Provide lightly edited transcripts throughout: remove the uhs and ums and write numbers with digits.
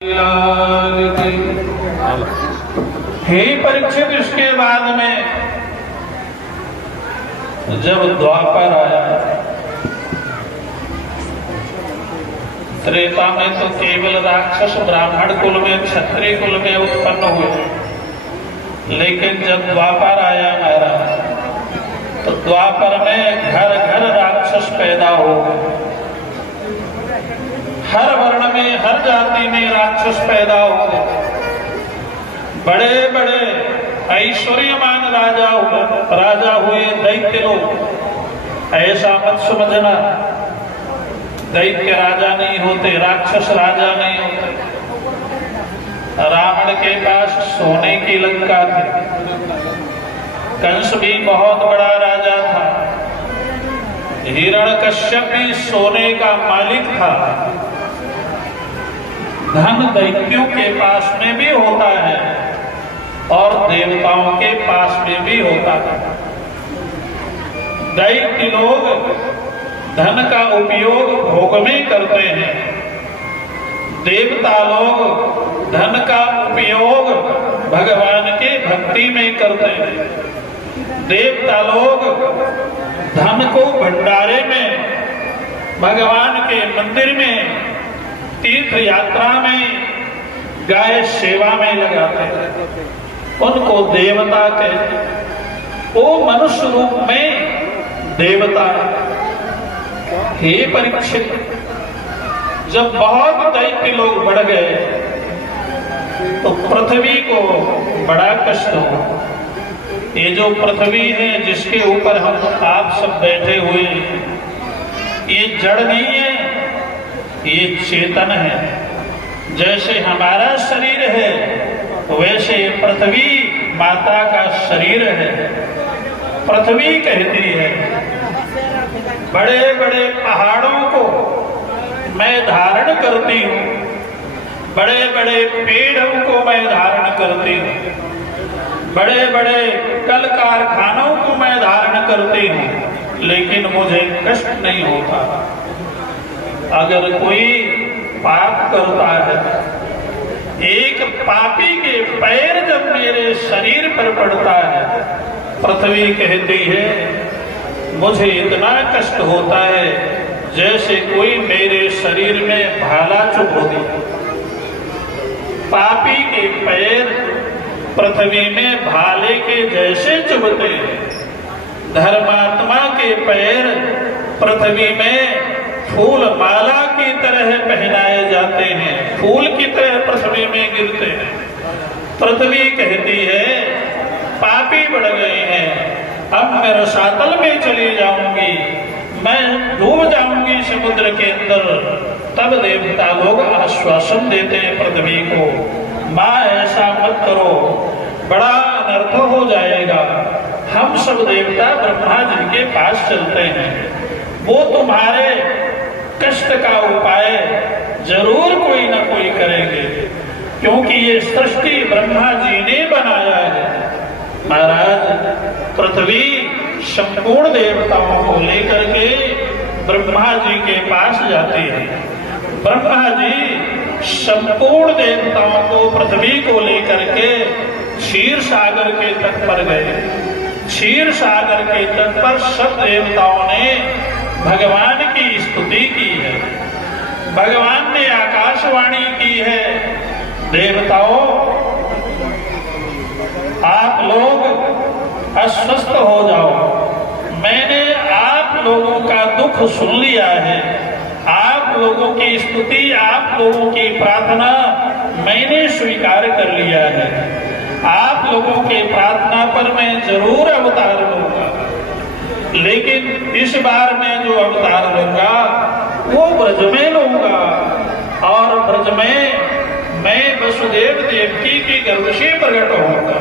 हे परीक्षित, इसके बाद में जब द्वापर आया, त्रेता में तो केवल राक्षस ब्राह्मण कुल में, क्षत्रिय कुल में उत्पन्न हुए, लेकिन जब द्वापर आया महाराज, तो द्वापर में घर घर राक्षस पैदा हो गए। हर वर्ण में, हर जाति में राक्षस पैदा हो गए। बड़े बड़े ऐश्वर्यमान राजा हुए दैत्य लोग। ऐसा मत समझना, दैत्य राजा नहीं होते, राक्षस राजा नहीं होते। रावण के पास सोने की लंका थी, कंस भी बहुत बड़ा राजा था, हिरण्यकश्यप भी सोने का मालिक था। धन दैत्यों के पास में भी होता है और देवताओं के पास में भी होता है। दैत्य लोग धन का उपयोग भोग में करते हैं, देवता लोग धन का उपयोग भगवान के भक्ति में करते हैं। देवता लोग धन को भंडारे में, भगवान के मंदिर में, तीर्थ यात्रा में, गाय सेवा में लगाते हैं। उनको देवता कहते हैं। वो मनुष्य रूप में देवता है। हे परीक्षित, जब बहुत दैत्य लोग बढ़ गए तो पृथ्वी को बड़ा कष्ट हो। ये जो पृथ्वी है जिसके ऊपर हम आप सब बैठे हुए हैं, ये जड़ नहीं है, ये चेतन है। जैसे हमारा शरीर है वैसे पृथ्वी माता का शरीर है। पृथ्वी कहती है बड़े बड़े पहाड़ों को मैं धारण करती हूँ, बड़े बड़े पेड़ों को मैं धारण करती हूँ, बड़े बड़े कल कारखानों को मैं धारण करती हूँ, लेकिन मुझे कष्ट नहीं होता। अगर कोई पाप करता है, एक पापी के पैर जब मेरे शरीर पर पड़ता है, पृथ्वी कहती है मुझे इतना कष्ट होता है जैसे कोई मेरे शरीर में भाला चुभ दिया। पापी के पैर पृथ्वी में भाले के जैसे चुभते हैं। धर्मात्मा के पैर पृथ्वी में फूल माला की तरह पहनाए जाते हैं, फूल की तरह पृथ्वी में गिरते हैं। पृथ्वी कहती है पापी बढ़ गए हैं, अब मैं रसातल में चली जाऊंगी, मैं डूब जाऊंगी समुद्र के अंदर। तब देवता लोग आश्वासन देते हैं पृथ्वी को, माँ ऐसा मत करो, बड़ा अनर्थ हो जाएगा। हम सब देवता ब्रह्मा जी के पास चलते हैं, वो तुम्हारे कष्ट का उपाय जरूर कोई ना कोई करेंगे, क्योंकि ये सृष्टि ब्रह्मा जी ने बनाया है। महाराज, पृथ्वी संपूर्ण देवताओं को लेकर के ब्रह्मा जी के पास जाती है। ब्रह्मा जी संपूर्ण देवताओं को, पृथ्वी को लेकर के क्षीर सागर के तट पर गए। क्षीर सागर के तट पर सब देवताओं ने भगवान की स्तुति की है। भगवान ने आकाशवाणी की है, देवताओं आप लोग अस्वस्थ हो जाओ, मैंने आप लोगों का दुख सुन लिया है, आप लोगों की स्तुति, आप लोगों की प्रार्थना मैंने स्वीकार कर लिया है। आप लोगों के प्रार्थना पर मैं जरूर अवतार लूंगा, लेकिन इस बार मैं जो अवतार लूंगा वो ब्रज में लूंगा, और ब्रज में मैं वसुदेव देवकी के गर्भ से प्रकट होगा।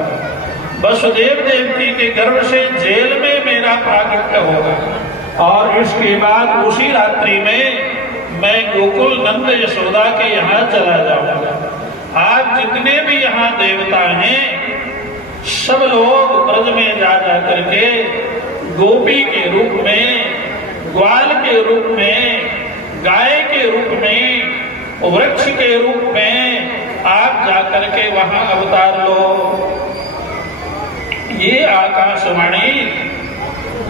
वसुदेव देवकी के गर्भ से जेल में मेरा प्राकट्य होगा, और इसके बाद उसी रात्रि में मैं गोकुल नंद यशोदा के यहाँ चला जाऊंगा। आज जितने भी यहाँ देवता हैं सब लोग ब्रज में जा करके गोपी के रूप में, ग्वाल के रूप में, गाय के रूप में, वृक्ष के रूप में, करके वहां अवतार लो। ये आकाशवाणी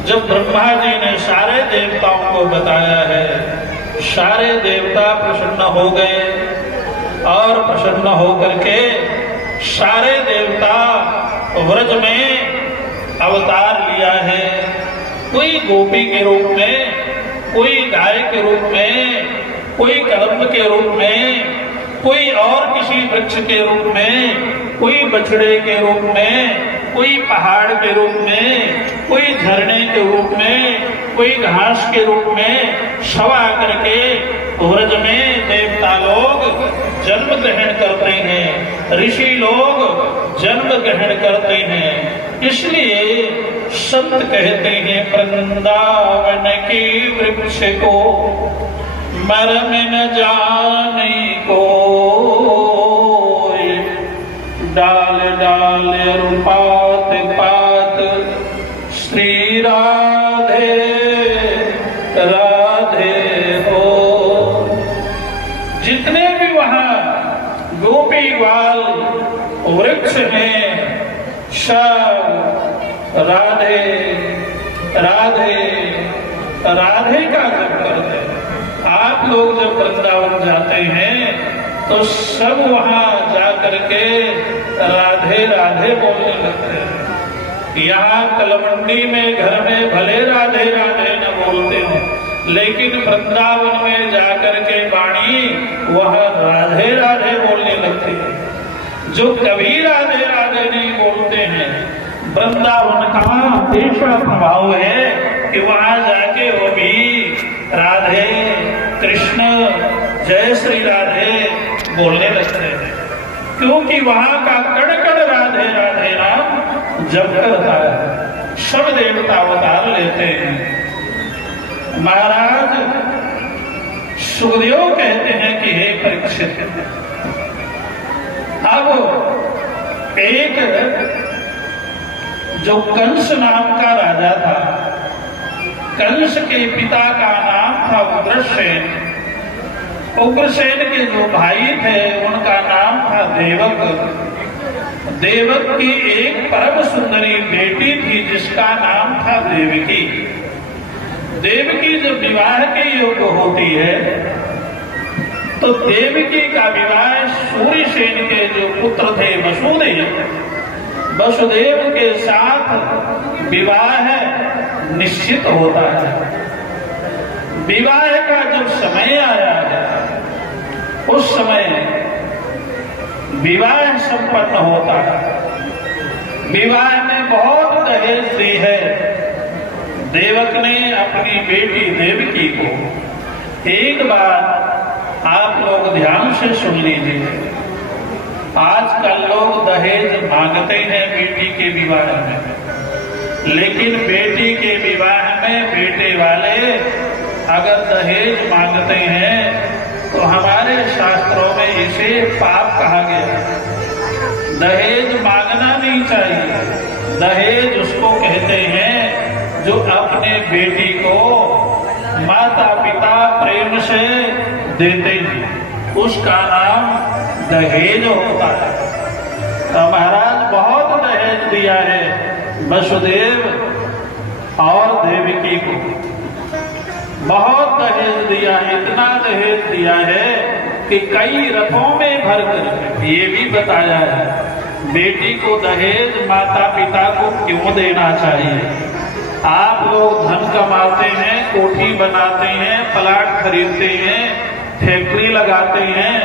जब ब्रह्मा जी ने सारे देवताओं को बताया है, सारे देवता प्रसन्न हो गए और प्रसन्न होकर के सारे देवता व्रज में अवतार लिया है। कोई गोपी के रूप में, कोई गाय के रूप में, कोई कदम्ब के रूप में, कोई और किसी वृक्ष के रूप में, कोई बछड़े के रूप में, कोई पहाड़ के रूप में, कोई झरने के रूप में, कोई घास के रूप में सब आकर के व्रज में देवता लोग जन्म ग्रहण करते हैं, ऋषि लोग जन्म ग्रहण करते हैं। इसलिए संत कहते हैं वृंदावन की वृक्ष को मर्म न जाने को, डाल डाल पात पात श्री राधे राधे हो। जितने भी वहां गोपी ग्वाल वृक्ष हैं सब राधे राधे राधे का जप करते हैं। आप लोग जब वृंदावन जाते हैं तो सब वहां जाकर के राधे राधे बोलने लगते हैं। यहाँ तलवंडी में घर में भले राधे राधे न बोलते हो, लेकिन वृंदावन में जाकर के वाणी वह राधे राधे बोलने लगती है। जो कभी राधे राधे नहीं बोलते हैं, वृंदावन का ऐसा प्रभाव है कि वहां जाके वो भी राधे कृष्ण जय श्री राधे बोलने लगते हैं, क्योंकि वहां का कण कण राधे राधे नाम जप करता है। सब देवता अवतार लेते हैं। महाराज सुखदेव कहते हैं कि हे परीक्षित, अब एक जो कंस नाम का राजा था, कंस के पिता का नाम था उग्रसेन। उग्रसेन के जो भाई थे उनका नाम था देवक। देवक की एक परम सुंदरी बेटी थी जिसका नाम था देवकी। देवकी जब विवाह के योग्य होती है तो देवकी का विवाह सूर्यसेन के जो पुत्र थे वसुदेव, वसुदेव के साथ विवाह निश्चित होता है। विवाह का जब समय आया है उस समय विवाह संपन्न होता है। विवाह में बहुत दहेज दी है। देवक ने अपनी बेटी देवकी को। एक बात आप लोग ध्यान से सुन लीजिए, आजकल लोग दहेज मांगते हैं बेटी के विवाह में, लेकिन बेटी के विवाह में बेटे वाले अगर दहेज मांगते हैं तो हमारे शास्त्रों में इसे पाप कहा गया। दहेज मांगना नहीं चाहिए। दहेज उसको कहते हैं जो अपने बेटी को माता पिता प्रेम से देते हैं, उसका नाम दहेज होता है। तो महाराज बहुत दहेज दिया है वसुदेव और देवकी को, बहुत दहेज दिया है। इतना दहेज दिया है कि कई रथों में भर कर। ये भी बताया है बेटी को दहेज माता पिता को क्यों देना चाहिए। आप लोग धन कमाते हैं, कोठी बनाते हैं, प्लाट खरीदते हैं, फैक्ट्री लगाते हैं,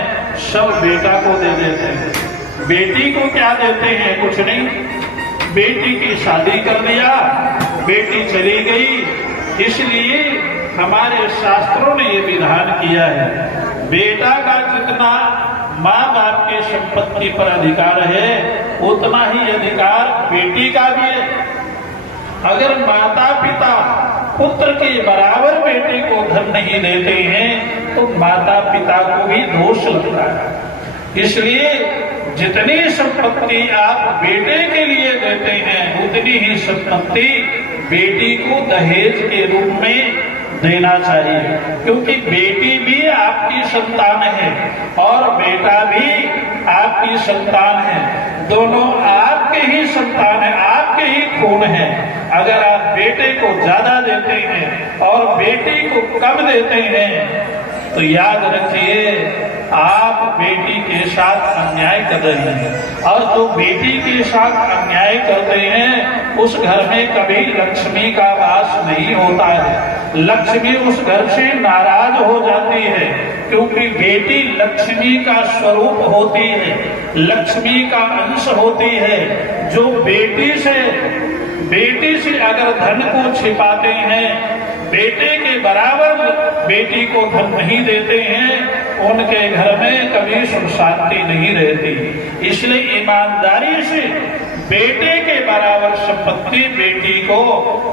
सब बेटा को दे देते हैं। बेटी को क्या देते हैं? कुछ नहीं। बेटी की शादी कर दिया, बेटी चली गई। इसलिए हमारे शास्त्रों ने ये विधान किया है, बेटा का जितना माँ बाप के संपत्ति पर अधिकार है उतना ही अधिकार बेटी का भी है। अगर माता पिता पुत्र के बराबर बेटे को धन नहीं देते हैं तो माता पिता को भी दोष लगता है। इसलिए जितनी संपत्ति आप बेटे के लिए देते हैं उतनी ही संपत्ति बेटी को दहेज के रूप में देना चाहिए, क्योंकि बेटी भी आपकी संतान है और बेटा भी आपका आपकी संतान है, दोनों आपके ही संतान है, आपके ही खून है। अगर आप बेटे को ज्यादा देते हैं और बेटी को कम देते हैं तो याद रखिए आप बेटी के साथ अन्याय कर रहे हैं। और जो बेटी के साथ अन्याय करते हैं उस घर में कभी लक्ष्मी का वास नहीं होता है। लक्ष्मी उस घर से नाराज हो जाती है, क्योंकि बेटी लक्ष्मी का स्वरूप होती है, लक्ष्मी का अंश होती है। जो बेटी से अगर धन को छिपाते हैं, बेटे के बराबर बेटी को धन नहीं देते हैं, उनके घर में कभी सुख शांति नहीं रहती। इसलिए ईमानदारी से बेटे के बराबर संपत्ति बेटी को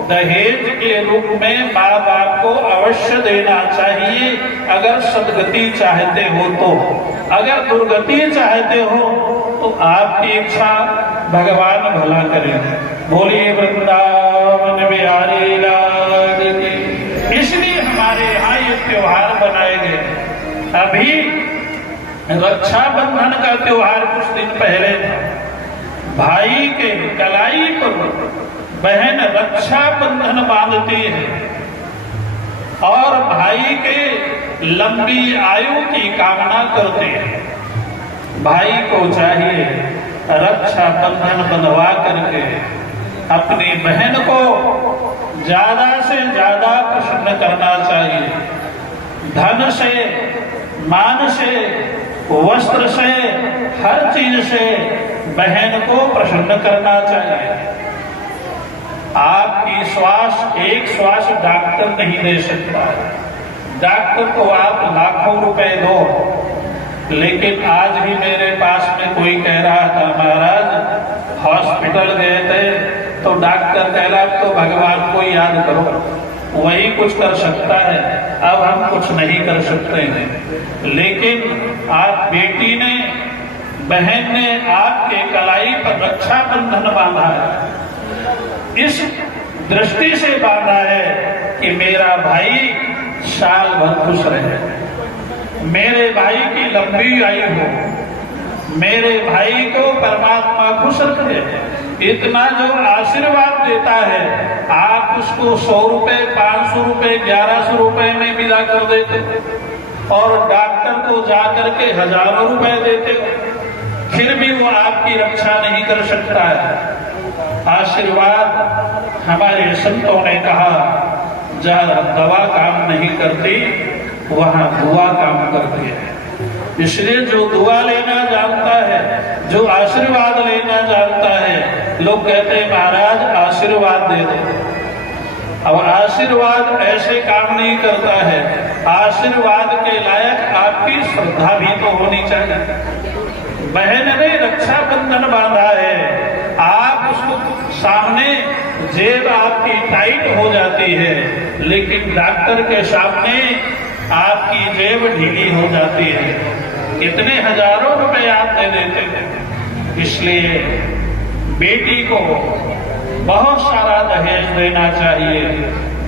दहेज के रूप में माँ बाप को अवश्य देना चाहिए। अगर सदगति चाहते हो तो, अगर दुर्गति चाहते हो तो आपकी इच्छा भगवान भला करें। बोलिए वृंदावन बिहारी लाल की। इसलिए हमारे यहाँ ये त्योहार बनाए गए। अभी रक्षाबंधन का त्योहार कुछ दिन पहले था। भाई के कलाई पर बहन रक्षाबंधन बांधती है और भाई के लंबी आयु की कामना करते हैं। भाई को चाहिए रक्षाबंधन बंधवा करके अपनी बहन को ज्यादा से ज्यादा प्रसन्न करना चाहिए। धन से, मान से, वस्त्र से, हर चीज से बहन को प्रसन्न करना चाहिए। आपकी श्वास, एक श्वास डॉक्टर नहीं दे सकता। डॉक्टर को आप लाखों रुपए दो, लेकिन आज ही मेरे पास में कोई कह रहा था, महाराज हॉस्पिटल गए थे तो डॉक्टर कह रहा तो भगवान को याद करो, वही कुछ कर सकता है, अब हम कुछ नहीं कर सकते हैं। लेकिन आप बेटी ने, बहन ने आपके कलाई पर रक्षाबंधन बांधा है, इस दृष्टि से बांधा है कि मेरा भाई साल भर खुश रहे, मेरे भाई की लंबी आयु हो, मेरे भाई को परमात्मा खुश रखे। इतना जो आशीर्वाद देता है, आप उसको 100 रुपए, 500 रुपए, 1100 रुपए में विदा कर देते और डॉक्टर को जाकर के हजारों रुपए देते, फिर भी वो आपकी रक्षा नहीं कर सकता है। आशीर्वाद हमारे संतों ने कहा, जहाँ दवा काम नहीं करती वहां दुआ काम करती है। इसलिए जो दुआ लेना जानता है, जो आशीर्वाद लेना जानता है, लोग कहते हैं महाराज आशीर्वाद दे दो। अब आशीर्वाद ऐसे काम नहीं करता है, आशीर्वाद के लायक आपकी श्रद्धा भी तो होनी चाहिए। बहन ने रक्षाबंधन बांधा है, आप उसको सामने, जेब आपकी टाइट हो जाती है, लेकिन डॉक्टर के सामने आपकी जेब ढीली हो जाती है। इतने हजारों रुपए आप दे देते थे। इसलिए बेटी को बहुत सारा दहेज देना चाहिए।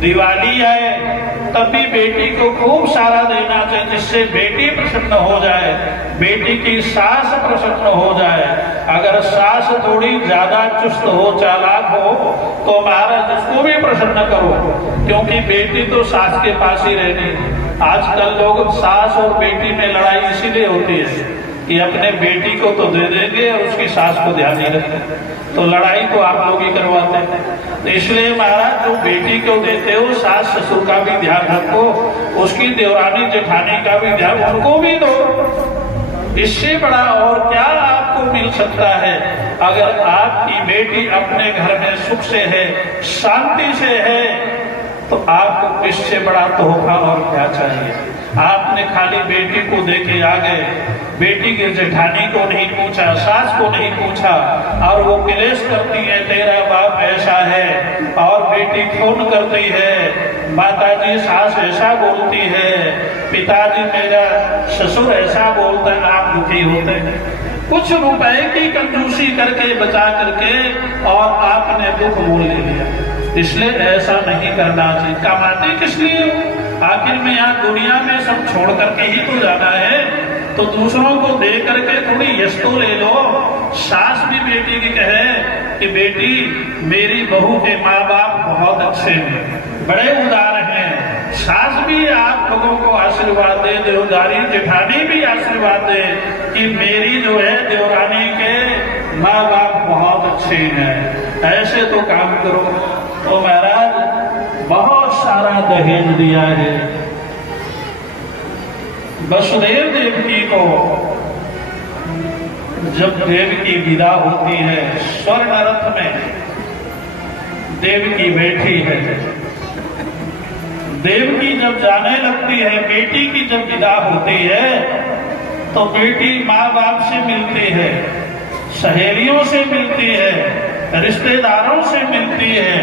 दिवाली है तब भी बेटी को खूब सारा देना चाहिए, जिससे बेटी प्रसन्न हो जाए, बेटी की सास प्रसन्न हो जाए। अगर सास थोड़ी ज्यादा चुस्त हो, चालाक हो, तो महाराज उसको भी प्रसन्न करो, क्योंकि बेटी तो सास के पास ही रहनी है। आजकल लोग सास और बेटी में लड़ाई इसीलिए होती है कि अपने बेटी को तो दे देंगे और उसकी सास को ध्यान नहीं रखते, तो लड़ाई तो आप लोग ही करवाते हैं। तो इसलिए महाराज जो बेटी को देते हो, सास ससुर का भी ध्यान रखो, उसकी देवरानी जेठानी का भी ध्यान, उनको भी दो। इससे बड़ा और क्या आपको मिल सकता है? अगर आपकी बेटी अपने घर में सुख से है, शांति से है, तो आपको इससे बड़ा तोहफा और क्या चाहिए? आपने खाली बेटी को देके आ गए, बेटी के जेठानी को नहीं पूछा, सास को नहीं पूछा, और वो क्लेश करती है तेरा बाप ऐसा है, और बेटी फोन करती है माताजी सास ऐसा बोलती है, पिताजी मेरा ससुर ऐसा बोलता है, आप दुखी होते हैं। कुछ रुपए की कंजूसी करके बचा करके और आपने दुख मोल ले लिया। इसलिए ऐसा नहीं करना चाहिए। कमाते किस लिए? आखिर में यहाँ दुनिया में सब छोड़ करके ही तो जाना है। तो दूसरों को दे करके थोड़ी यश तो ले लो। सास भी बेटी की कहे कि बेटी मेरी बहू के माँ बाप बहुत अच्छे हैं, बड़े उदार हैं। सास भी आप लोगों को आशीर्वाद दे, देवदारी जेठानी भी आशीर्वाद दे कि मेरी जो है देवरानी के माँ बाप बहुत अच्छे हैं। ऐसे तो काम करो। तो महाराज बहुत सारा दहेज दिया है। वसुदेव देवकी को जब देवकी विदा होती है, स्वर्ण रथ में देवकी बैठी है। देवकी जब जाने लगती है, बेटी की जब विदा होती है तो बेटी माँ बाप से मिलती है, सहेलियों से मिलती है, रिश्तेदारों से मिलती है।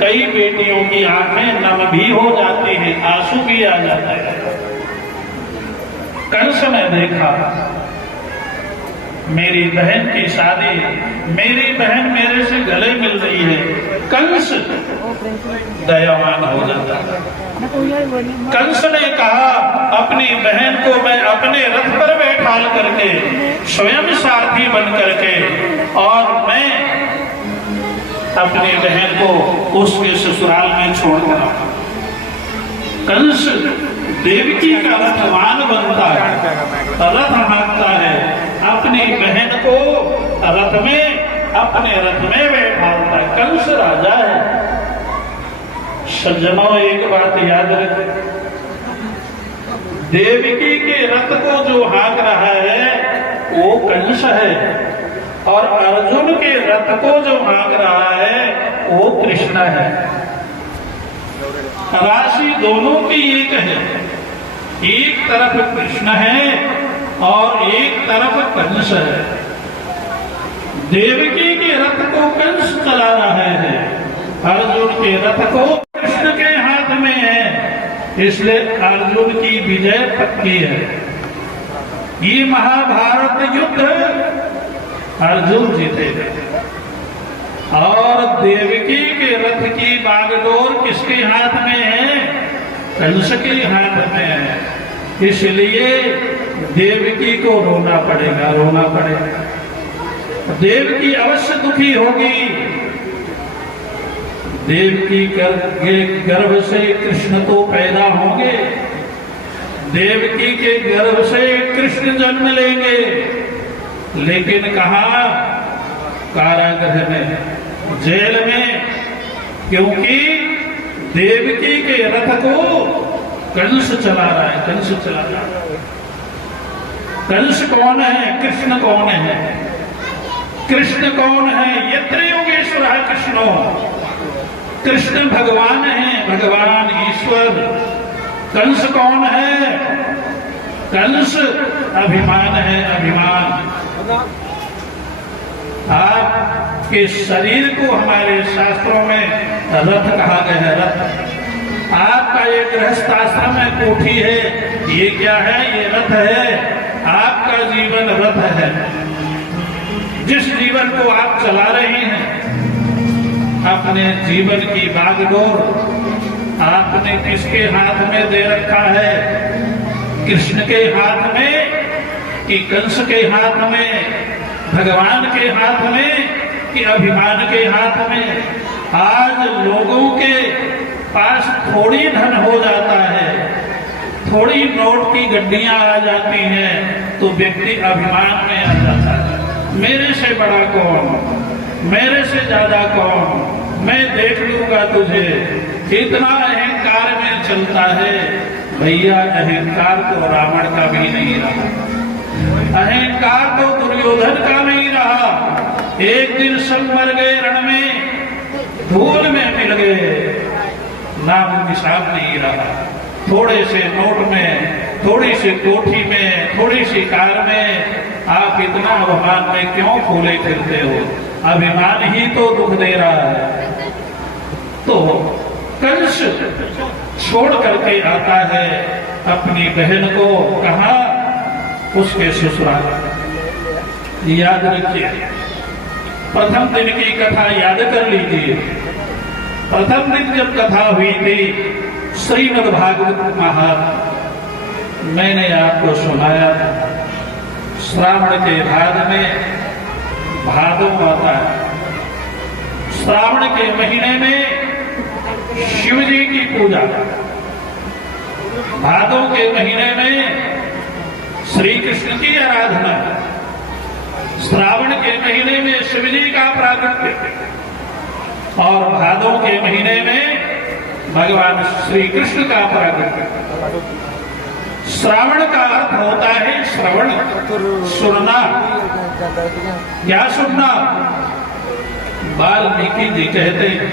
कई बेटियों की आंखें नम भी हो जाती हैं, आंसू भी आ जाते हैं। कंस ने देखा मेरी बहन की शादी, मेरी बहन मेरे से गले मिल रही है। कंस दयावान हो जाता है। कंस ने कहा अपनी बहन को मैं अपने रथ पर बैठाल करके स्वयं सारथी बन करके और मैं अपनी बहन को उसके ससुराल में छोड़कर कंस देवकी का रथवान बनता है, रथ हाँकता है, अपनी बहन को रथ में अपने रथ में बैठाता है। कंस राजा है। सज्जनों एक बात याद रखें, देवकी के रथ को जो हाँक रहा है वो कंस है और अर्जुन के रथ को जो हाँक रहा है वो कृष्ण है। राशि दोनों की एक है, एक तरफ कृष्ण है और एक तरफ कंस है। देवकी के रथ को कंस चला रहा है, अर्जुन के रथ को कृष्ण के हाथ में है, इसलिए अर्जुन की विजय पक्की है। ये महाभारत युद्ध अर्जुन जीतेगा और देवकी के रथ की बागडोर किसके हाथ में है? कंस के हाथ में है। इसलिए देवकी को रोना पड़ेगा, रोना पड़ेगा। देवकी अवश्य दुखी होगी। देवकी के गर्भ से कृष्ण तो पैदा होंगे, देवकी के गर्भ से कृष्ण जन्म लेंगे, लेकिन कहाँ? कारागृह में, जेल में, क्योंकि देवकी के रथ को कंस चला रहा है, कंस चला रहा है। कंस कौन है? कृष्ण कौन है? कृष्ण कौन है? यत्र योगेश्वर है कृष्णो। कृष्ण भगवान है, भगवान ईश्वर। कंस कौन है? कंस अभिमान है, अभिमान। आपके शरीर को हमारे शास्त्रों में रथ कहा गया है, रथ। आपका ये गृहस्थाश्रम है, कोठी है, ये क्या है? ये रथ है। आपका जीवन रथ है। जिस जीवन को आप चला रहे हैं, अपने जीवन की बागडोर आपने किसके हाथ में दे रखा है? कृष्ण के हाथ में कि कंस के हाथ में, भगवान के हाथ में कि अभिमान के हाथ में? आज लोगों के पास थोड़ी धन हो जाता है, थोड़ी नोट की गड्डियां आ जाती हैं तो व्यक्ति अभिमान में आ जाता है। मेरे से बड़ा कौन, मेरे से ज्यादा कौन, मैं देख लूंगा तुझे। इतना अहंकार में चलता है। भैया अहंकार तो रावण का भी नहीं रहा, अहंकार तो दुर्योधन का नहीं रहा। एक दिन सब मर गए रण में, धूल में मिल गए, नाम निशान नहीं रहा। थोड़े से नोट में, थोड़ी सी कोठी में, थोड़ी सी कार में आप इतना अभिमान में क्यों फूले फिरते हो? अभिमान ही तो दुख दे रहा है। तो कंस छोड़ करके आता है अपनी बहन को, कहा? उसके ससुराल। याद रखिए, प्रथम दिन की कथा याद कर लीजिए। प्रथम दिन जब कथा हुई थी श्रीमद् भागवत महात्म्य, मैंने आपको सुनाया था। श्रावण के भाद में भादो आता है। श्रावण के महीने में शिव जी की पूजा, भादों के महीने में श्री कृष्ण की आराधना, श्रावण के महीने में शिव जी का प्रागट्य और भादों के महीने में भगवान श्री कृष्ण का प्रागट्य। श्रावण का अर्थ होता है श्रवण, सुनना। क्या सुनना? वाल्मीकि जी कहते हैं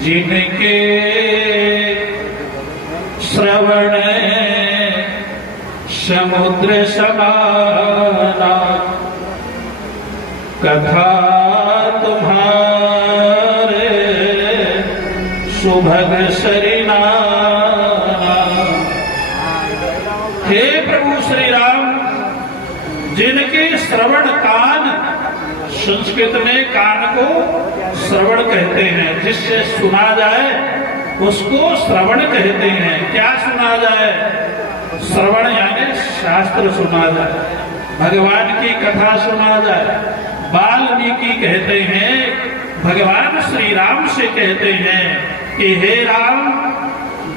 जिनके श्रवण समुद्र समाना, कथा तुम्हारे सुभग सरिना। हे प्रभु श्री राम, जिनके श्रवण कान, संस्कृत में कान को श्रवण कहते हैं, जिससे सुना जाए उसको श्रवण कहते हैं। क्या सुना जाए? श्रवण यानी शास्त्र सुना जाए, भगवान की कथा सुना जाए। वाल्मीकि कहते हैं, भगवान श्री राम से कहते हैं कि हे राम,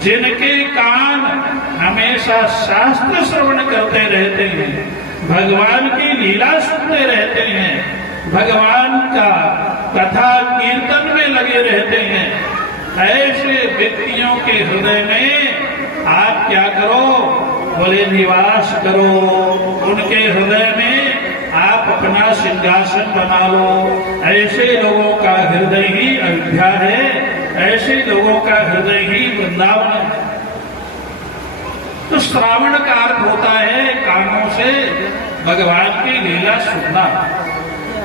जिनके कान हमेशा शास्त्र श्रवण करते रहते हैं, भगवान की लीला सुनते रहते हैं, भगवान का कथा कीर्तन में लगे रहते हैं, ऐसे व्यक्तियों के हृदय में आप क्या करो? बोले निवास करो। उनके हृदय में आप अपना सिंहासन बना लो। ऐसे लोगों का हृदय ही अयोध्या है, ऐसे लोगों का हृदय ही वृंदावन है। तो श्रावण का अर्थ होता है कानों से भगवान की लीला सुनना,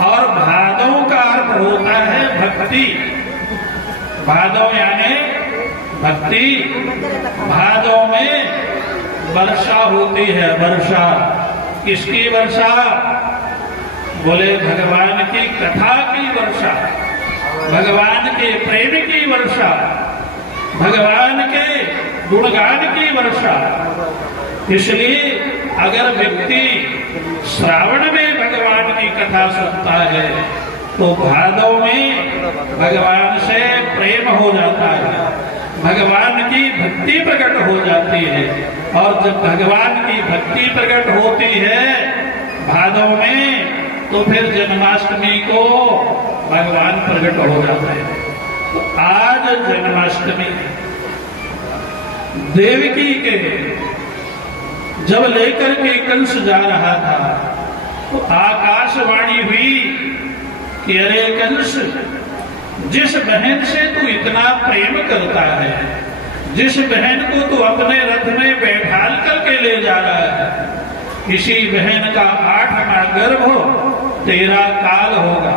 और भादों का अर्थ होता है भक्ति। भादों यानी भक्ति। भादों में वर्षा होती है। वर्षा किसकी वर्षा? बोले भगवान की कथा की वर्षा, भगवान के प्रेम की वर्षा, भगवान के गुणगान की वर्षा। इसलिए अगर व्यक्ति श्रावण में भगवान की कथा सुनता है तो भादों में भगवान से प्रेम हो जाता है, भगवान की भक्ति प्रकट हो जाती है। और जब भगवान की भक्ति प्रकट होती है भादों में, तो फिर जन्माष्टमी को भगवान प्रकट हो जाते हैं। तो आज जन्माष्टमी देवकी के जब लेकर के कंस जा रहा था तो आकाशवाणी हुई कि अरे कंस, जिस बहन से तू इतना प्रेम करता है, जिस बहन को तू अपने रथ में बैठाल करके ले जा रहा है, इसी बहन का 8वां गर्भ तेरा काल होगा,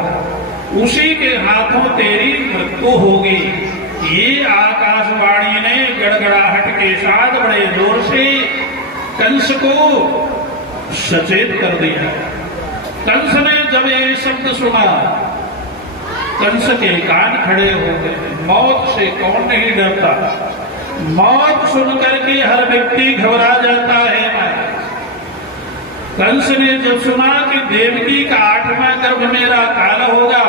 उसी के हाथों तेरी मृत्यु होगी। ये आकाशवाणी ने गड़गड़ाहट के साथ बड़े जोर से कंस को सचेत कर दिया। कंस ने जब ये शब्द सुना, कंस के कान खड़े हो गए। मौत से कौन नहीं डरता? मौत सुनकर के हर व्यक्ति घबरा जाता है। कंस ने जब सुना कि देवकी का 8वां गर्भ मेरा काल होगा,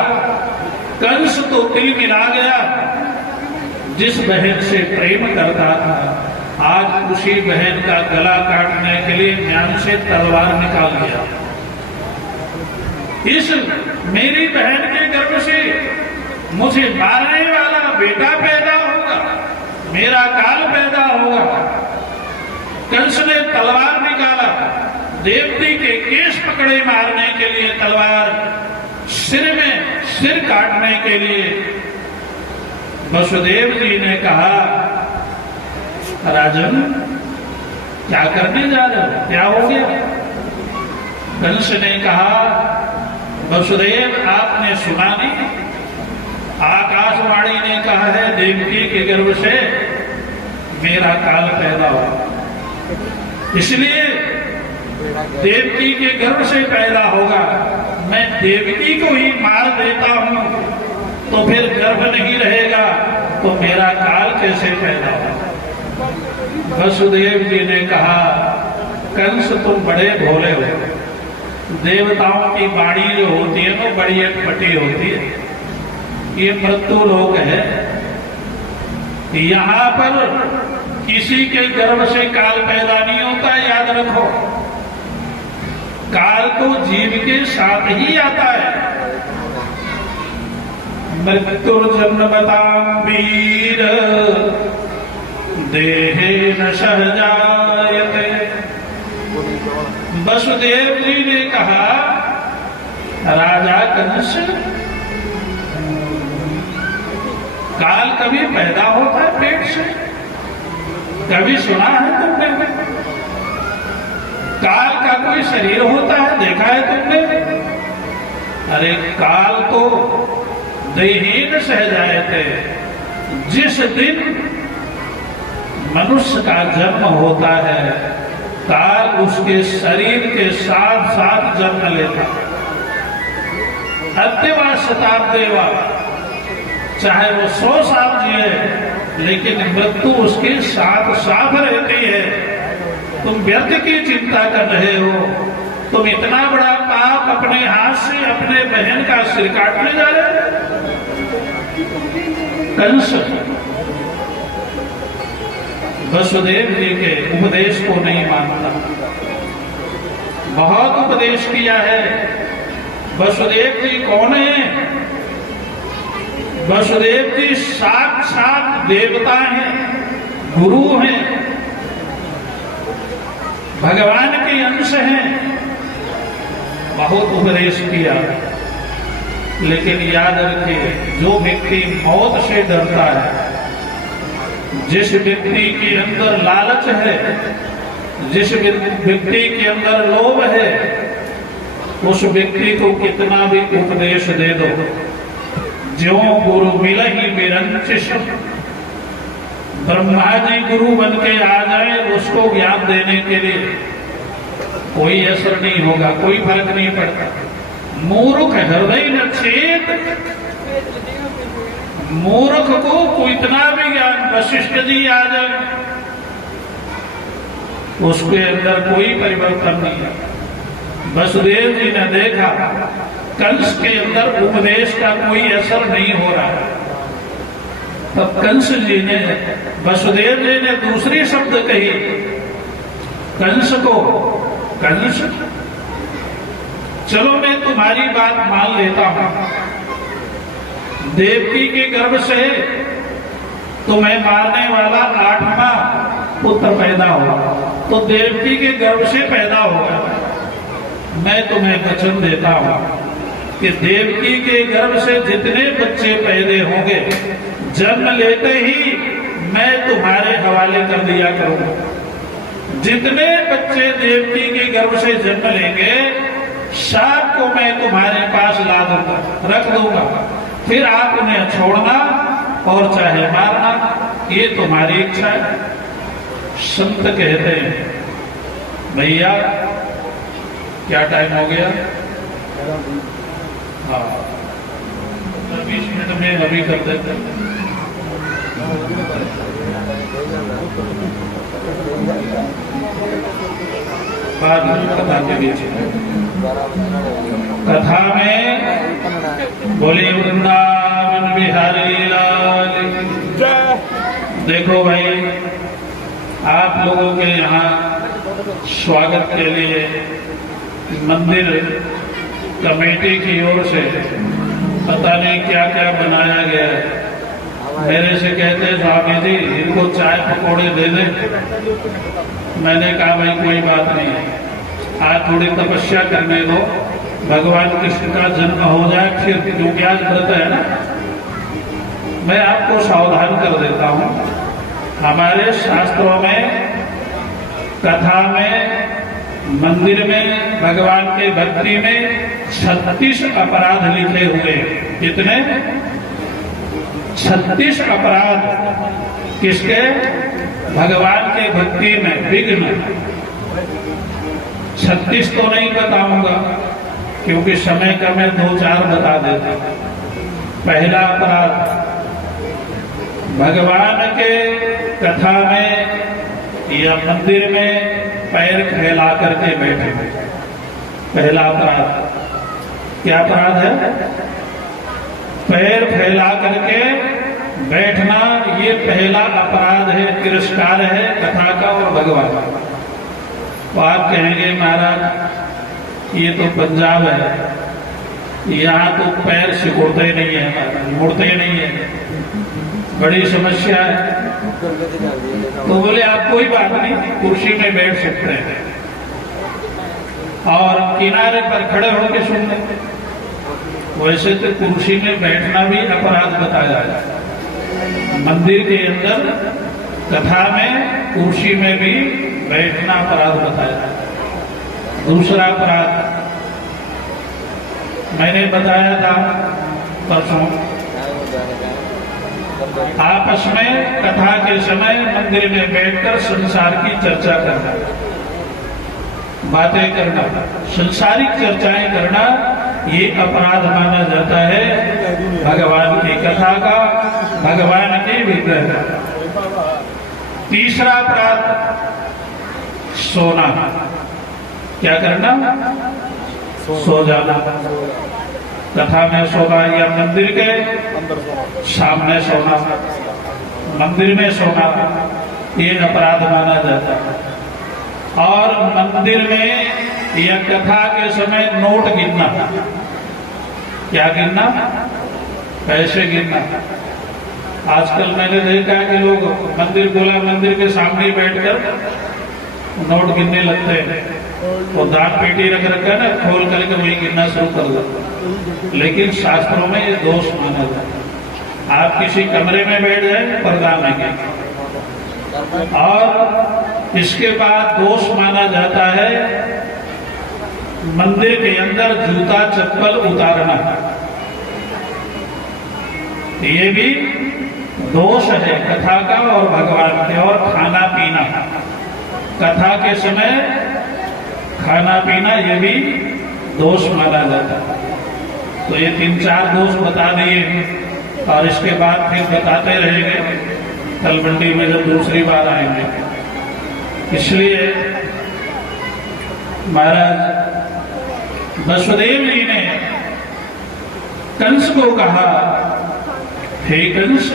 कंस तो तिल मिला गया। जिस बहन से प्रेम करता था, आज उसी बहन का गला काटने के लिए म्यान से तलवार निकाल दिया। इस मेरी बहन के गर्भ से मुझे मारने वाला बेटा पैदा होगा, मेरा काल पैदा होगा। कंस ने तलवार निकाला, देवती के केश पकड़े मारने के लिए तलवार, सिर में सिर काटने के लिए। वसुदेव जी ने कहा, राजन क्या करने जा रहे हो, क्या हो गया? कंस ने कहा, वसुदेव आपने सुना नहीं, आकाशवाणी ने कहा है देवकी के गर्भ से मेरा काल पैदा हुआ, इसलिए देवकी के गर्भ से पैदा होगा। मैं देवकी को ही मार देता हूं तो फिर गर्भ नहीं रहेगा, तो मेरा काल कैसे पैदा होगा? वसुदेव जी ने कहा, कंस तुम बड़े भोले हो, देवताओं की बाड़ी जो होती है वो बड़ी अटपटी होती है। ये मृत्यु लोक है। यहां पर किसी के गर्भ से काल पैदा नहीं होता, याद रखो। काल तो जीव के साथ ही आता है। मृत्युर्जन्मतां वीर देहे न सहजायते। वसुदेव जी ने कहा, राजा कंस, काल कभी पैदा होता है पेट से? कभी सुना है तुमने? काल का कोई शरीर होता है, देखा है तुमने? अरे काल तो देहीन सहजायते। जिस दिन मनुष्य का जन्म होता है, काल उसके शरीर के साथ साथ जन्म लेता। अद्यवा शताब्देवा, चाहे वो 100 साल जिए, लेकिन मृत्यु उसके साथ साथ रहती है। तुम व्यर्थ की चिंता कर रहे हो। तुम इतना बड़ा पाप अपने हाथ से अपने बहन का सिर काटने जा रहे हो। कंस वसुदेव जी के उपदेश को नहीं मानता। बहुत उपदेश किया है। वसुदेव जी कौन है? वसुदेव जी साक्षात देवता हैं, गुरु हैं, भगवान के अंश हैं। बहुत उपदेश किया, लेकिन याद रखिए, जो व्यक्ति मौत से डरता है, जिस व्यक्ति के अंदर लालच है, जिस व्यक्ति के अंदर लोभ है, उस व्यक्ति को कितना भी उपदेश दे दो, ज्यों गुरु मिल ही निरंचिश, ब्रह्मा जी गुरु बन के आ जाए उसको ज्ञान देने के लिए, कोई असर नहीं होगा, कोई फर्क नहीं पड़ता। मूर्ख हृदय न छेद। मूर्ख को इतना भी ज्ञान, वशिष्ठ जी आ जाए, उसके अंदर कोई परिवर्तन नहीं है। वसुदेव जी ने देखा कंस के अंदर उपदेश का कोई असर नहीं हो रहा। तब कंस जी ने, वसुदेव जी ने दूसरी शब्द कही कंस को, कंस चलो मैं तुम्हारी बात मान लेता हूं। देवकी के गर्भ से तुम्हें मारने वाला 8वां पुत्र पैदा हुआ, तो देवकी के गर्भ से पैदा होगा। मैं तुम्हें वचन देता हूं कि देवकी के गर्भ से जितने बच्चे पैदा होंगे, जन्म लेते ही मैं तुम्हारे हवाले कर दिया करूंगा। जितने बच्चे देवकी के गर्भ से जन्म लेंगे, सब को मैं तुम्हारे पास ला दूंगा, रख दूंगा। फिर आप उन्हें छोड़ना और चाहे मारना, ये तुम्हारी इच्छा है। संत कहते हैं, भैया क्या टाइम हो गया? हाँ, 20 मिनट में अभी कर देते। बाद में कथा के बीच कथा में बोले वृंदावन बिहारी लाल। देखो भाई, आप लोगों के यहाँ स्वागत के लिए मंदिर कमेटी की ओर से पता नहीं क्या क्या बनाया गया है। मेरे से कहते हैं स्वामी जी इनको चाय पकौड़े दे दें। मैंने कहा भाई कोई बात नहीं है, आज थोड़ी तपस्या करने दो, भगवान कृष्ण का जन्म हो जाए फिर, क्योंकि आज व्रत है ना। मैं आपको सावधान कर देता हूं, हमारे शास्त्रों में, कथा में, मंदिर में, भगवान के भक्ति में 36 अपराध लिखे हुए। कितने? 36 अपराध। किसके? भगवान के भक्ति में विघ्न। 36 तो नहीं बताऊंगा क्योंकि समय का मैं 2-4 बता देता। पहला अपराध, भगवान के कथा में या मंदिर में पैर फैला करके बैठे। पहला अपराध क्या अपराध है? पैर फैला करके बैठना, ये पहला अपराध है, तिरस्कार है कथा का और भगवान का। तो आप कहेंगे महाराज ये तो पंजाब है, यहाँ तो पैर सिकुड़ते नहीं है, मुड़ते नहीं है, बड़ी समस्या है। तो बोले आप कोई बात नहीं, कुर्सी में बैठ सकते हैं और किनारे पर खड़े होकर सुन लेते। वैसे तो कुर्सी में बैठना भी अपराध बताया है। मंदिर के अंदर कथा में कुर्सी में भी बैठना अपराध बताया है। दूसरा अपराध मैंने बताया था परसों, आपस में कथा के समय मंदिर में बैठकर संसार की चर्चा करना, बातें करना, संसारिक चर्चाएं करना, ये अपराध माना जाता है भगवान की कथा का, भगवान के विग्रह का। तीसरा अपराध सोना, क्या करना? सो जाना, कथा में सोना या मंदिर के सामने सोना, मंदिर में सोना, ये अपराध माना जाता है। और मंदिर में या कथा के समय नोट गिनना, क्या गिनना? पैसे गिनना। आजकल मैंने देखा कि लोग मंदिर बोला, मंदिर के सामने बैठकर नोट गिनने लगते हैं। वो दान पेटी रख रखा ना, खोल करके वही गिनना शुरू कर देते। लेकिन शास्त्रों में ये दोष माना जाता है। आप किसी कमरे में बैठ जाए, पर्दा में गिने। और इसके बाद दोष माना जाता है मंदिर के अंदर जूता चप्पल उतारना, ये भी दोष है कथा का और भगवान के। और खाना पीना, कथा के समय खाना पीना, ये भी दोष माना जाता है। तो ये 3-4 दोष बता दिए और इसके बाद फिर बताते रहेंगे तलवंडी में जब दूसरी बार आएंगे। इसलिए महाराज वसुदेव जी ने कंस को कहा, हे कंस,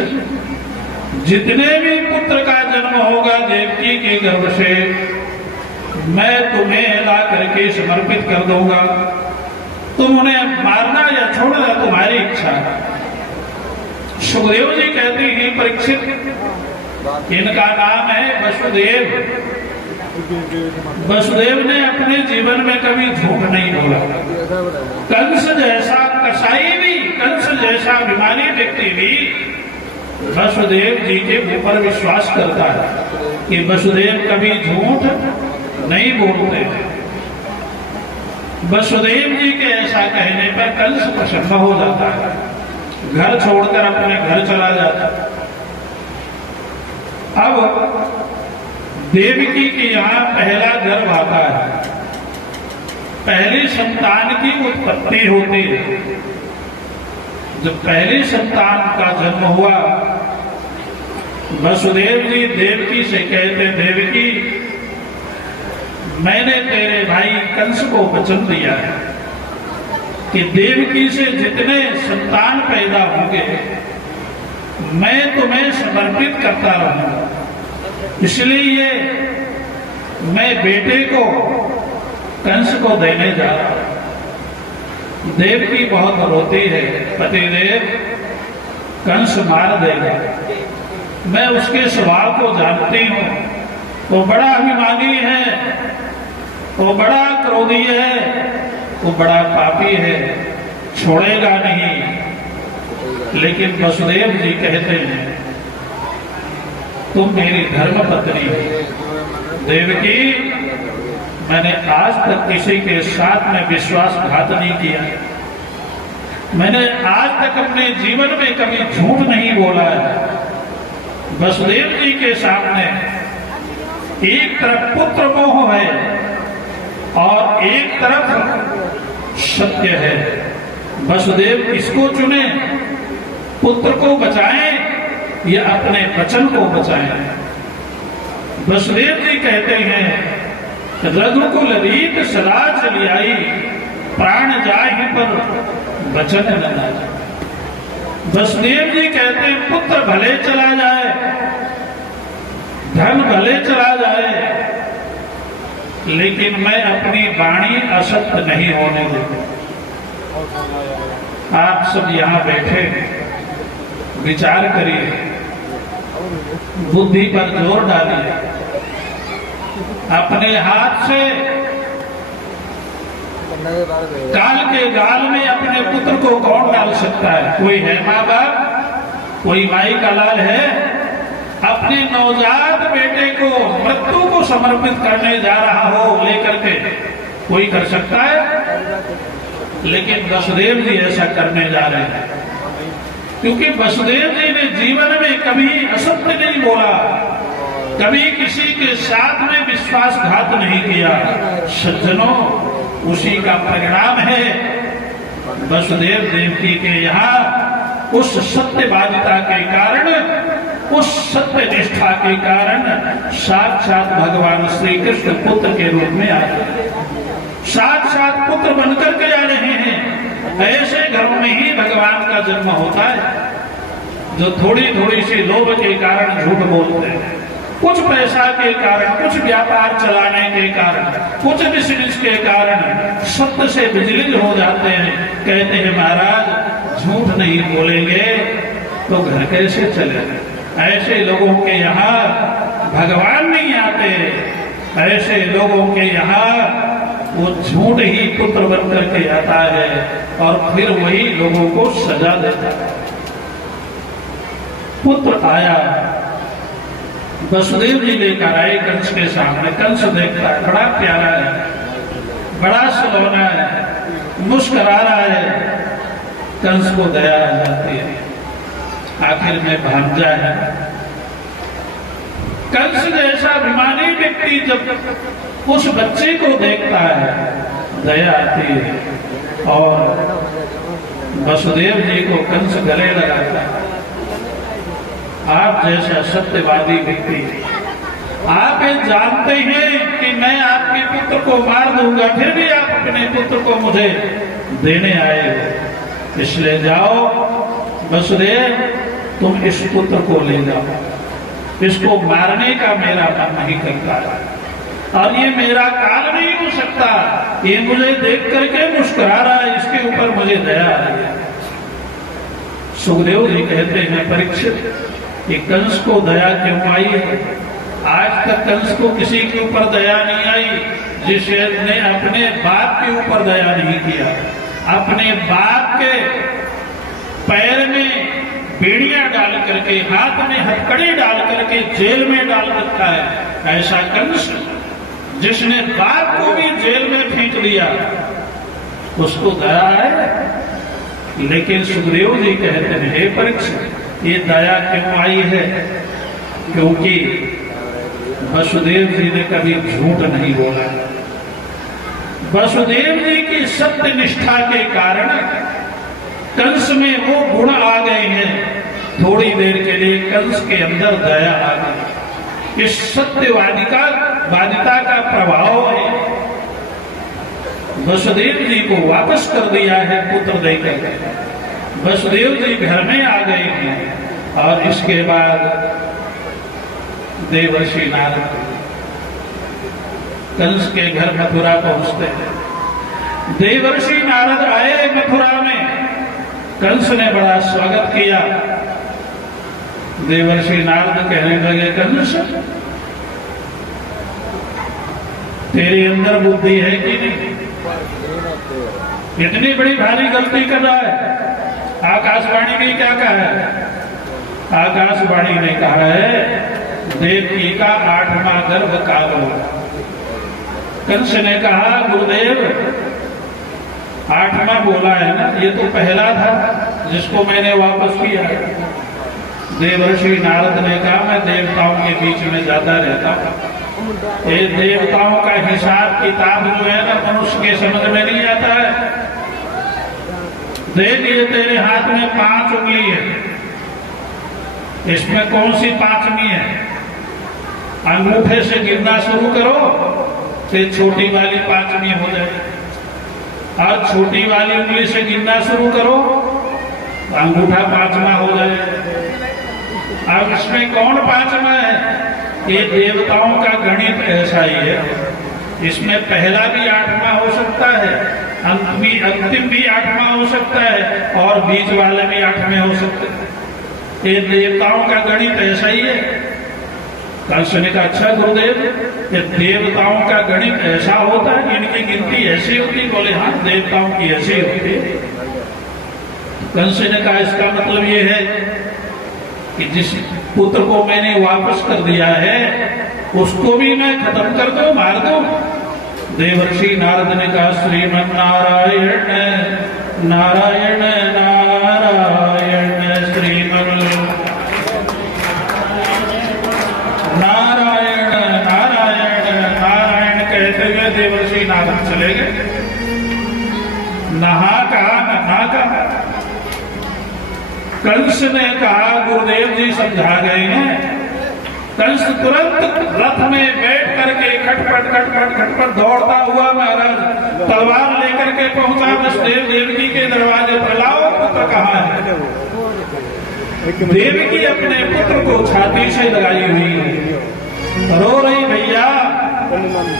जितने भी पुत्र का जन्म होगा देवकी के गर्भ से, मैं तुम्हें ला करके समर्पित कर दूंगा। तुम उन्हें मारना या छोड़ना तुम्हारी इच्छा है। सुखदेव जी कहते हैं, परीक्षित, इनका नाम है वसुदेव। वसुदेव ने अपने जीवन में कभी झूठ नहीं बोला। कंस जैसा कसाई भी, कंस जैसा अभिमानी व्यक्ति भी वसुदेव जी के ऊपर विश्वास करता है कि वसुदेव कभी झूठ नहीं बोलते। वसुदेव जी के ऐसा कहने पर कंस प्रसन्न हो जाता है, घर छोड़कर अपने घर चला जाता है। अब देवकी के यहाँ पहला गर्भ आता है, पहली संतान की उत्पत्ति होती है। जब पहली संतान का जन्म हुआ, वसुदेव जी देवकी से कहते, देवकी, मैंने तेरे भाई कंस को वचन दिया है कि देवकी से जितने संतान पैदा होंगे मैं तुम्हें समर्पित करता रहूंगा। इसलिए मैं बेटे को कंस को देने जा रहा हूं। देवकी बहुत रोती है, पतिदेव कंस मार देगा। मैं उसके स्वभाव को जानती हूं, वो बड़ा अभिमानी है, वो बड़ा क्रोधी है, वो बड़ा पापी है, छोड़ेगा नहीं। लेकिन वसुदेव जी कहते हैं, तुम मेरी धर्म पत्नी हो। देवकी, मैंने आज तक किसी के साथ में विश्वासघात नहीं किया। मैंने आज तक अपने जीवन में कभी झूठ नहीं बोला है। वसुदेव जी के सामने एक तरफ पुत्र मोह है और एक तरफ सत्य है। वसुदेव किसको चुने? पुत्र को बचाएं या अपने वचन को बचाएं? वसुदेव जी कहते हैं, रघुकुल रीत सदा चली आई, प्राण जाहि पर वचन न लागे। वसुदेव जी कहते हैं पुत्र भले चला जाए, धन भले चला जाए, लेकिन मैं अपनी वाणी असत्य नहीं होने दूंगा। आप सब यहाँ बैठे विचार करिए, बुद्धि पर जोर डालिए। अपने हाथ से काल के गाल में अपने पुत्र को कौन डाल सकता है? कोई है माँ बाप? कोई माई का लाल है? अपने नवजात बेटे को मृत्यु को समर्पित करने जा रहा हो लेकर के कोई कर सकता है? लेकिन वसुदेव जी ऐसा करने जा रहे हैं, क्योंकि वसुदेव जी ने जीवन में कभी असत्य नहीं बोला, कभी किसी के साथ में विश्वासघात नहीं किया। सज्जनों, उसी का परिणाम है वसुदेव देवकी के यहाँ उस सत्यवादिता के कारण, उस सत्य निष्ठा के कारण साक्षात भगवान श्री कृष्ण पुत्र के रूप में आ गए, साक्षात पुत्र बनकर के आ रहे हैं। ऐसे घरों में ही भगवान का जन्म होता है, जो थोड़ी थोड़ी सी लोभ के कारण झूठ बोलते हैं, कुछ पैसा के कारण, कुछ व्यापार चलाने के कारण, कुछ बिजनेस के कारण सत्य से विचलित हो जाते हैं। कहते हैं महाराज झूठ नहीं बोलेंगे तो घर कैसे चलेगा? ऐसे लोगों के यहाँ भगवान नहीं आते, ऐसे लोगों के यहाँ वो झूठ ही पुत्र बन करके आता है और फिर वही लोगों को सजा देता है। पुत्र आया, वसुदेव जी लेकर आए कंस के सामने। कंस देखता है, बड़ा प्यारा है, बड़ा सुलौना है, मुस्कुरा रहा है। कंस को दया आ जाती है, आखिर में भांजा है। कंस जैसा अभिमानी व्यक्ति जब उस बच्चे को देखता है, दया आती है और वसुदेव जी को कंस गले लगाता है। आप जैसा सत्यवादी व्यक्ति, आप ये जानते हैं कि मैं आपके पुत्र को मार दूंगा, फिर भी आप अपने पुत्र को मुझे देने आए हो, इसलिए जाओ वसुदेव, तुम इस पुत्र को ले जाओ। इसको मारने का मेरा मन नहीं करता है और ये मेरा काल नहीं हो सकता। ये मुझे देख करके मुस्कुरा रहा है, इसके ऊपर मुझे दया आ रही है। सुखदेव जी कहते हैं परीक्षित, कि कंस को दया क्यों आई है? आज तक कंस को किसी के ऊपर दया नहीं आई जिसने अपने बाप के ऊपर दया नहीं किया। अपने बाप के पैर में बेड़ियां डाल करके, हाथ में हथकड़ी डाल करके जेल में डाल रखा है ऐसा कंस, जिसने बाप को भी जेल में फेंक दिया, उसको दया है। लेकिन सुखदेव जी कहते हैं हे परीक्षित, ये दया क्यों आई है? क्योंकि वसुदेव जी ने कभी झूठ नहीं बोला। वसुदेव जी की सत्य निष्ठा के कारण कंस में वो गुण आ गए हैं। थोड़ी देर के लिए कंस के अंदर दया आ गई। इस सत्यवादिता का प्रभाव है। वसुदेव जी को वापस कर दिया है पुत्र देकर। वसुदेव जी घर में आ गए हैं और इसके बाद देवर्षि नारद कंस के घर मथुरा पहुंचते हैं। देवर्षि नारद आए मथुरा में, कंस ने बड़ा स्वागत किया। देवर्षि नारद कहने लगे, कंस तेरे अंदर बुद्धि है कि नहीं? इतनी बड़ी भारी गलती कर रहा है। आकाशवाणी ने क्या कहा है? आकाशवाणी ने कहा है देवकी का 8वां गर्भ काल होगा। कंस ने कहा गुरुदेव 8वां बोला है ना, ये तो पहला था जिसको मैंने वापस किया। देवर्षि नारद ने कहा मैं देवताओं के बीच में जाता रहता हूं, ये देवताओं का हिसाब किताब जो है ना मनुष्य के समझ में नहीं आता है। देख ये तेरे हाथ में 5 उंगली है, इसमें कौन सी 5वीं है? अंगूठे से गिनना शुरू करो तो छोटी वाली 5वीं हो जाए। और छोटी वाली उंगली से गिनना शुरू करो, अंगूठा पांचवा हो जाए। अब इसमें कौन पांचवा है? ये देवताओं का गणित ऐसा ही है। इसमें पहला भी आठवां हो सकता है, अंतिम भी आठवां हो सकता है, और बीच वाले भी आठवें हो सकते हैं। ये देवताओं का गणित ऐसा ही है। कंस ने कहा, अच्छा गुरुदेव, ये देवताओं का गणित ऐसा होता है, इनकी गिनती ऐसी होती? बोले हाँ, देवताओं की ऐसी होती है। कंस ने कहा, इसका मतलब ये है कि जिस पुत्र को मैंने वापस कर दिया है उसको भी मैं खत्म कर दूं, मार दूं? देवर्षि नारद ने कहा, श्रीमन नारायण नारायण नारायण, श्रीमन नारायण नारायण नारायण कहते हुए देवर्षि नारद चले गए। नहा कहा। कंस ने कहा, गुरुदेव जी समझा गए हैं। कंस तुरंत रथ में बैठ करके खटपट दौड़ता हुआ महाराज तलवार लेकर के पहुंचा वसुदेव देवकी के दरवाजे पर। लाओ, पुत्र कहाँ है? देवकी अपने पुत्र को छाती से लगाई हुई रो रही, भैया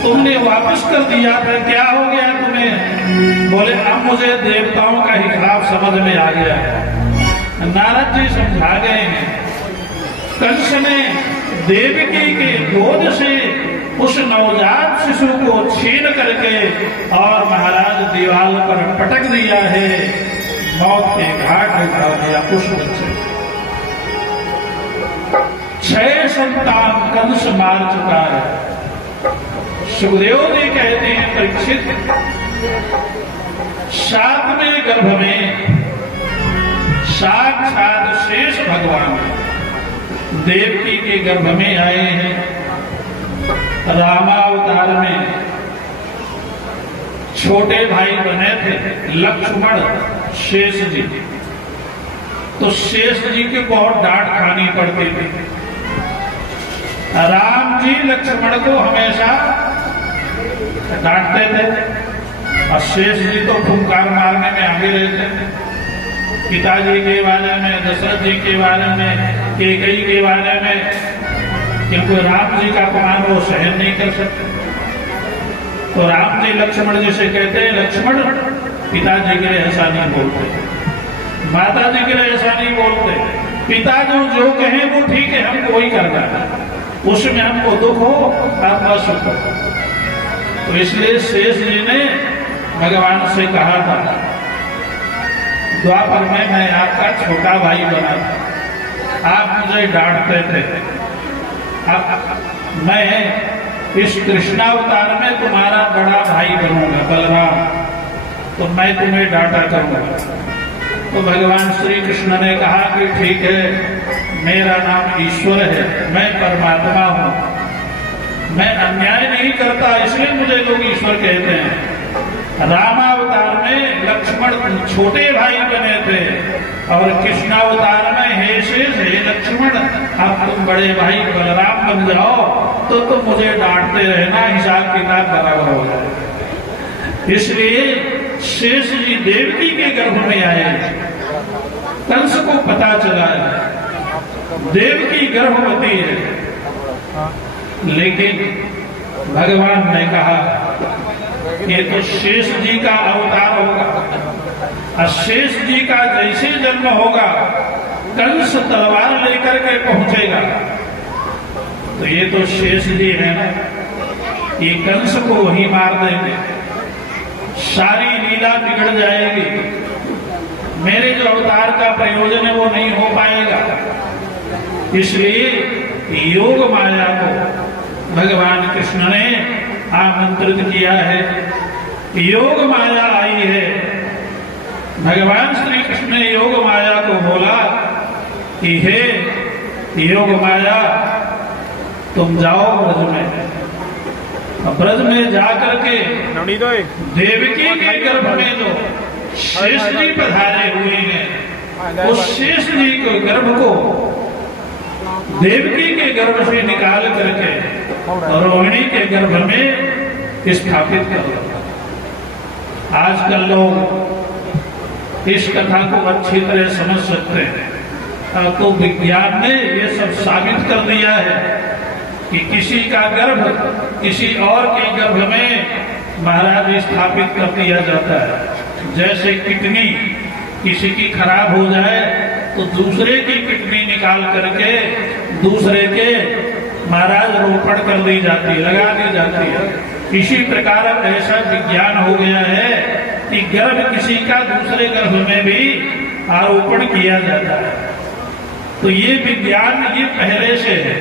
तुमने वापस कर दिया था, क्या हो गया तुम्हें? बोले, अब मुझे देवताओं का हिसाब समझ में आ गया। नारद जी समझा गए हैं। कंस ने देवकी के गोद से उस नवजात शिशु को छीन करके और महाराज दीवार पर पटक दिया है, मौत के घाट उतार दिया उस बच्चे। 6 संतान कंस मार चुका है। सुखदेव जी कहते हैं, परीक्षित 7वें गर्भ में साक्षात शेष भगवान देवकी के गर्भ में आए हैं। रामावतार में छोटे भाई बने थे लक्ष्मण, शेष जी। तो शेष जी की बहुत डांट खानी पड़ती थी। राम जी लक्ष्मण को हमेशा डांटते थे और शेष जी तो फुंकार मारने में आगे रहते थे। पिताजी के बारे में, दशरथ जी के बारे में, कैकेयी के बारे में, क्योंकि राम जी का अपमान वो सहन नहीं कर सकते। तो राम जी लक्ष्मण जी से कहते हैं, लक्ष्मण पिताजी के लिए ऐसा नहीं बोलते, माता जी के लिए ऐसा नहीं बोलते। पिता जो कहें वो ठीक है, हमको वही करना है, उसमें हमको दुख हो आप सुख हो। तो इसलिए शेष जी ने भगवान से कहा था, द्वापर में मैं आपका छोटा भाई बना था, आप मुझे डांटते थे, अब मैं इस कृष्णावतार में तुम्हारा बड़ा भाई बनूंगा बलराम, तो मैं तुम्हें डांटा करूंगा। तो भगवान श्री कृष्ण ने कहा कि ठीक है, मेरा नाम ईश्वर है, मैं परमात्मा हूं, मैं अन्याय नहीं करता, इसलिए मुझे लोग ईश्वर कहते हैं। रामावतार में लक्ष्मण छोटे भाई बने थे और कृष्णावतार में हे शेष हे लक्ष्मण, अब तुम बड़े भाई बलराम बन जाओ तो तुम मुझे डांटते रहना, हिसाब किताब बराबर हो जाए। इसलिए शेष जी देवकी के गर्भ में आए। कंस को पता चला है देवकी गर्भवती है, लेकिन भगवान ने कहा ये तो शेष जी का अवतार होगा, और शेष जी का जैसे जन्म होगा कंस तलवार लेकर के पहुंचेगा, तो ये तो शेष जी है ना, ये कंस को वही मार देंगे, सारी लीला बिगड़ जाएगी, मेरे जो अवतार का प्रयोजन है वो नहीं हो पाएगा। इसलिए योग माया को भगवान कृष्ण ने आमंत्रित किया है। योग माया आई है, भगवान श्री कृष्ण ने योग माया को बोला कि हे योग माया, तुम जाओ ब्रज में, ब्रज में जाकर के देवकी के गर्भ में जो शेष जी पधारे हुए हैं, उस शेष जी के गर्भ को देवकी के गर्भ से निकाल करके रोहिणी के गर्भ में स्थापित कर दो। आजकल लोग इस कथा को अच्छी तरह समझ सकते हैं। तो विज्ञान ने ये सब साबित कर दिया है कि किसी का गर्भ किसी और के गर्भ में महाराज स्थापित कर दिया जाता है। जैसे किडनी किसी की खराब हो जाए तो दूसरे की किडनी निकाल करके दूसरे के महाराज रोपण कर दी जाती है, लगा दी जाती है। इसी प्रकार ऐसा विज्ञान हो गया है कि गर्भ किसी का दूसरे गर्भ में भी आरोपण किया जाता है। तो ये विज्ञान ये पहले से है।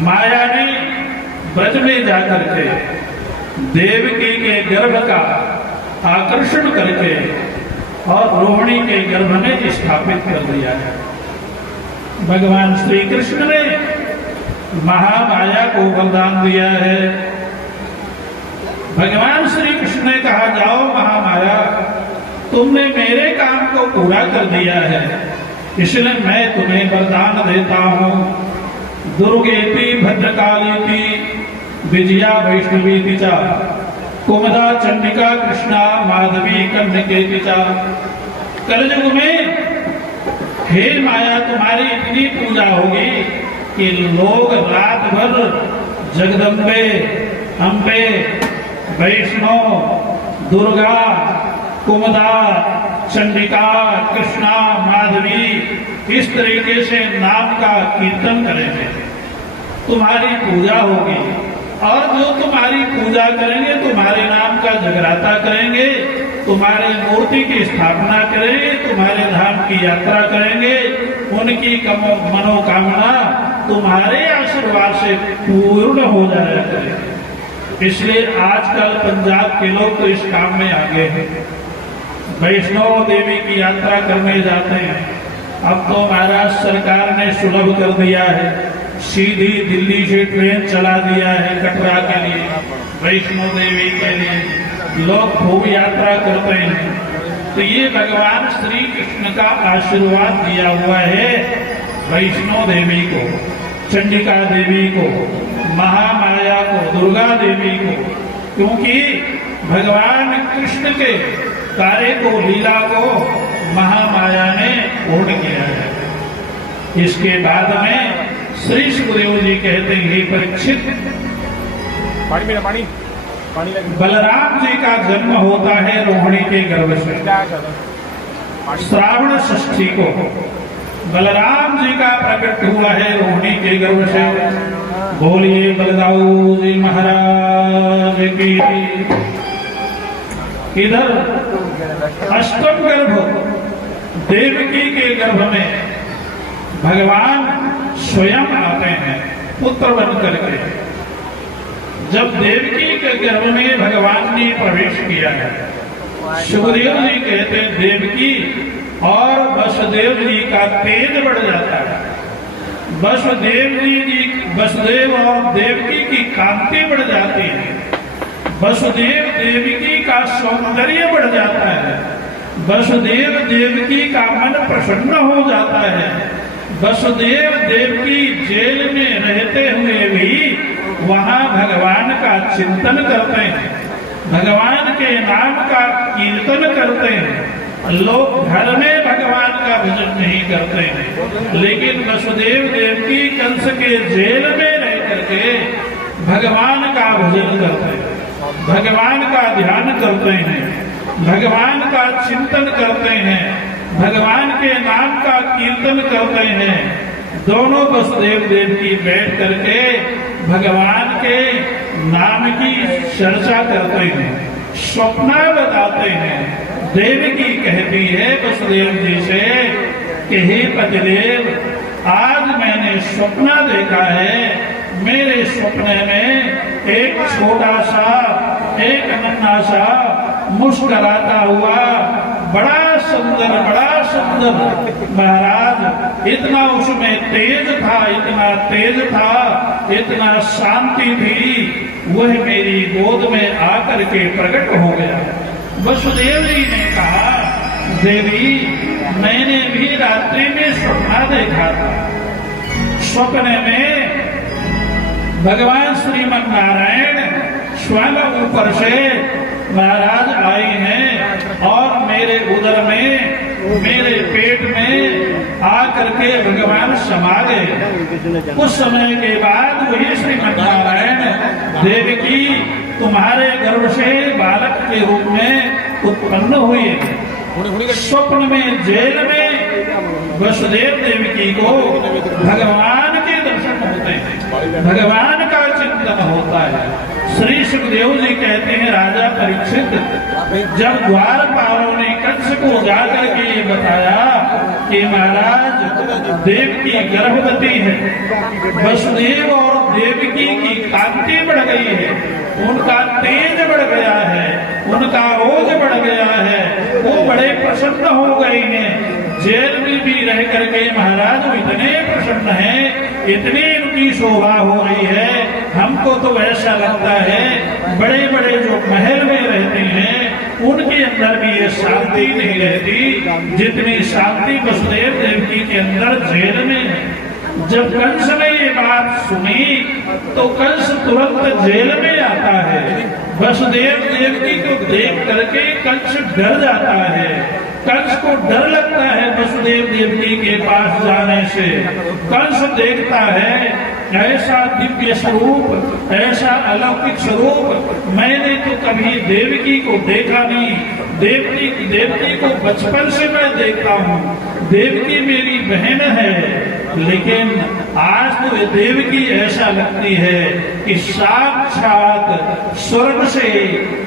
माया ने ब्रज में जाकर के देवकी के गर्भ का आकर्षण करके और रोहिणी के गर्भ में स्थापित कर दिया है। भगवान श्री कृष्ण ने महामाया को वरदान दिया है। भगवान श्री कृष्ण ने कहा, जाओ महामाया, तुमने मेरे काम को पूरा कर दिया है, इसलिए मैं तुम्हें वरदान देता हूँ। दुर्गेति भद्रकालीति विजया वैष्णवी चा कुमदा चंडिका कृष्णा माधवी कन्यकेति चा। कलयुग में हे माया तुम्हारी इतनी पूजा होगी कि लोग रात भर जगदम्बे, अम्बे, वैष्णव, दुर्गा, कुमदा, चंडिका, कृष्णा, माधवी इस तरीके से नाम का कीर्तन करेंगे, तुम्हारी पूजा होगी। और जो तुम्हारी पूजा करेंगे तुम्हारे नाम का जगराता करेंगे, तुम्हारे मूर्ति की स्थापना करेंगे, तुम्हारे धाम की यात्रा करेंगे, उनकी मनोकामना तुम्हारे आशीर्वाद से पूर्ण हो जाया करेगी। इसलिए आजकल पंजाब के लोग तो इस काम में आगे हैं, वैष्णव देवी की यात्रा करने जाते हैं। अब तो महाराज सरकार ने सुलभ कर दिया है, सीधी दिल्ली से ट्रेन चला दिया है कटरा के लिए, वैष्णो देवी के लिए लोग खूब यात्रा करते हैं। तो ये भगवान श्री कृष्ण का आशीर्वाद दिया हुआ है वैष्णो देवी को, चंडिका देवी को, महामाया को, दुर्गा देवी को, क्योंकि भगवान कृष्ण के कार्य को, लीला को महामाया ने पूर्ण किया है। इसके बाद में श्री सुखदेव जी कहते हैं, हे परीक्षित, बलराम जी का जन्म होता है रोहिणी के गर्भ से। श्रावण षष्ठी को बलराम जी का प्रकट हुआ है रोहिणी के गर्भ से। बोलिए बलदाऊ जी महाराज की। इधर अष्टम गर्भ देवकी के गर्भ में भगवान स्वयं आते हैं पुत्र बन करके। जब देवकी के गर्भ में भगवान ने प्रवेश किया है, सुखदेव जी कहते हैं देवकी और वसुदेव जी का तेज बढ़ जाता है। वसुदेव और देवकी की कांति बढ़ जाती है। वसुदेव देवकी का सौंदर्य बढ़ जाता है। वसुदेव देवकी का मन प्रसन्न हो जाता है। वसुदेव देवकी जेल में रहते हुए भी वहां भगवान का चिंतन करते हैं, भगवान के नाम का कीर्तन करते हैं। लोग घर में भगवान का भजन नहीं करते हैं, लेकिन वसुदेव देवकी कंस के जेल में रह करके भगवान का भजन करते हैं, भगवान का ध्यान करते हैं, भगवान का चिंतन करते हैं, भगवान के नाम का कीर्तन करते हैं। दोनों वसुदेव देवकी बैठ करके भगवान के नाम की चर्चा करते हैं, स्वप्न बताते हैं। देवकी कहती है वसुदेव जी से कि हे पतिदेव, आज मैंने स्वप्न देखा है। मेरे स्वप्न में एक छोटा सा, एक नन्हा सा मुस्कुराता हुआ बड़ा सुंदर महाराज, इतना उसमें तेज था, इतना तेज था, इतना शांति थी, वह मेरी गोद में आकर के प्रकट हो गया। वसुदेव जी ने कहा, देवी मैंने भी रात्रि में स्वप्न देखा था। स्वप्न में भगवान श्रीमन नारायण स्वयं ऊपर से महाराज आई हैं और मेरे उदर में, मेरे पेट में आकर के भगवान समा गए। कुछ समय के बाद वही श्रीमद्नारायण देवकी तुम्हारे गर्भ से बालक के रूप में उत्पन्न हुए। स्वप्न में जेल में वसुदेव देवकी को भगवान के दर्शन होते हैं, भगवान का चिंतन होता है। श्री सुखदेव जी कहते हैं, राजा परीक्षित, जब द्वारपालों ने कंस को जाकर के ये बताया कि महाराज देवकी गर्भवती है, वसुदेव और देवकी की कांति बढ़ गई है, उनका तेज बढ़ गया है, उनका ओज बढ़ गया है, वो बड़े प्रसन्न हो गए हैं। जेल में भी रह करके महाराज वो इतने प्रसन्न हैं, इतनी उनकी शोभा हो रही है, हमको तो ऐसा लगता है बड़े बड़े जो महल में रहते हैं उनके अंदर भी ये शांति नहीं रहती जितनी शांति वसुदेव देवकी के अंदर जेल में है। जब कंस ने ये बात सुनी तो कंस तुरंत जेल में आता है। वसुदेव देवकी को देख करके कंस डर जाता है। कंस को डर लगता है वसुदेव देवकी के पास जाने से। कंस देखता है ऐसा दिव्य स्वरूप, ऐसा अलौकिक स्वरूप मैंने तो कभी देवकी को देखा नहीं। देवकी को बचपन से मैं देखता हूँ, देवकी मेरी बहन है, लेकिन आज तो देवकी ऐसा लगती है कि साक्षात स्वर्ग से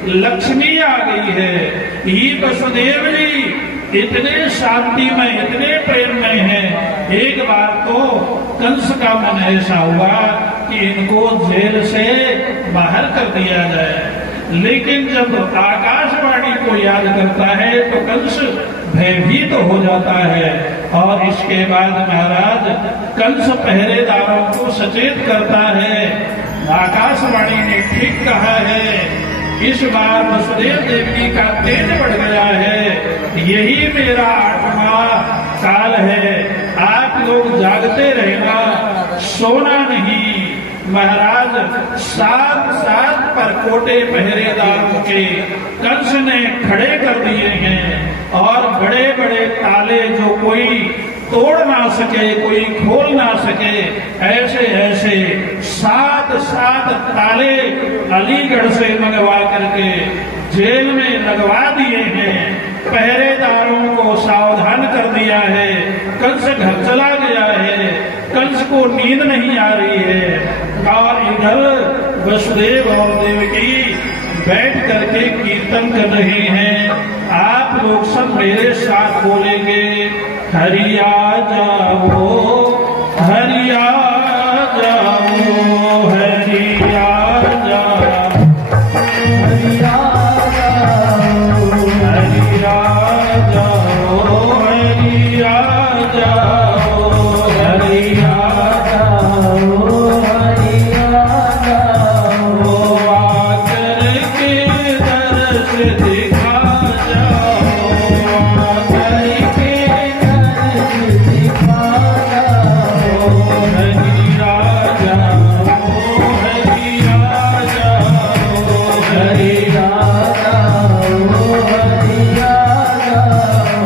लक्ष्मी आ गई है। ये वसुदेव जी इतने शांति में, इतने प्रेम में हैं। एक बार तो कंस का मन ऐसा हुआ कि इनको जेल से बाहर कर दिया जाए, लेकिन जब आकाशवाणी को याद करता है तो कंस भयभीत तो हो जाता है। और इसके बाद महाराज कंस पहरेदारों को सचेत करता है, आकाशवाणी ने ठीक कहा है, इस बार वसुदेव देवकी का तेज बढ़ गया है, यही मेरा 8वां काल है, आप लोग जागते रहना, सोना नहीं। महाराज 7 परकोटे पहरेदारों के कंस ने खड़े कर दिए हैं और बड़े बड़े ताले जो कोई तोड़ ना सके, कोई खोल ना सके, ऐसे ऐसे 7 ताले अलीगढ़ से मंगवा करके जेल में लगवा दिए हैं। पहरेदारों को सावधान कर दिया है। कंस घर चला गया है, कंस को नींद नहीं आ रही है। और इधर वसुदेव और देवकी बैठ करके कीर्तन कर रहे हैं। आप लोग सब मेरे साथ बोलेंगे, हरिया जाओ, हरिया जाओ, हरिया जाओ, हरिया जाओ, हरिया जाओ, हरिया जाओ, हरिया जाओ, हरिया जाओ, आकर के दर्श दिखा जाओ, आकर के दर्श दिखा जाओ, हरिया जाओ, हरिया जाओ, हरिया जाओ, हरिया जाओ,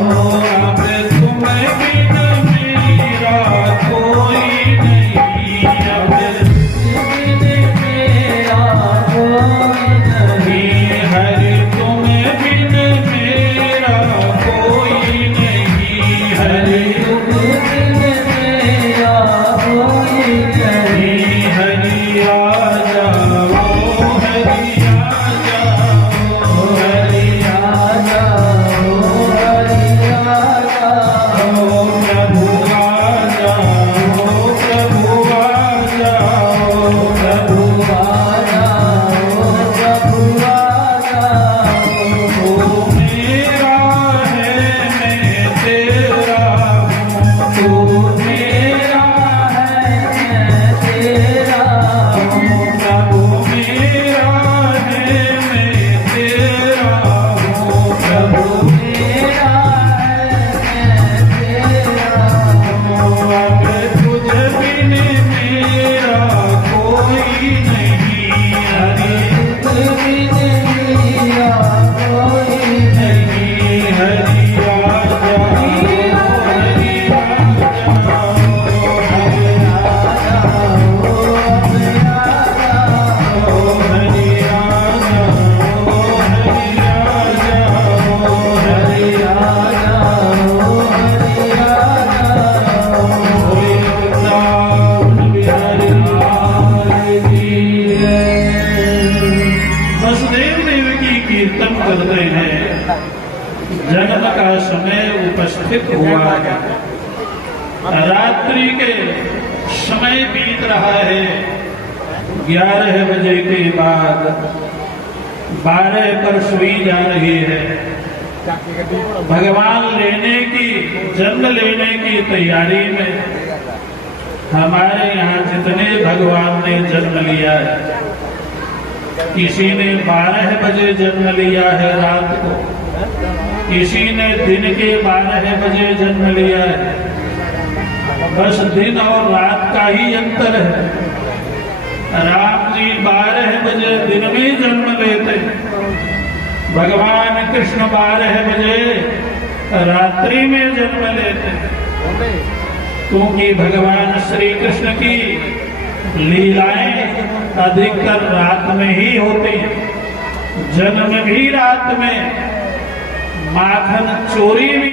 जन्म का समय उपस्थित हुआ है। रात्रि के समय बीत रहा है। 11 बजे के बाद 12 पर सुई जा रही है। भगवान जन्म लेने की तैयारी में हमारे यहाँ जितने भगवान ने जन्म लिया है, किसी ने 12 बजे जन्म लिया है रात को, किसी ने दिन के 12 बजे जन्म लिया है। बस दिन और रात का ही अंतर है। राम जी 12 बजे दिन में जन्म लेते, भगवान कृष्ण 12 बजे रात्रि में जन्म लेते, क्योंकि भगवान श्री कृष्ण की लीलाएं अधिकतर रात में ही होती हैं। जन्म भी रात में, माखन चोरी भी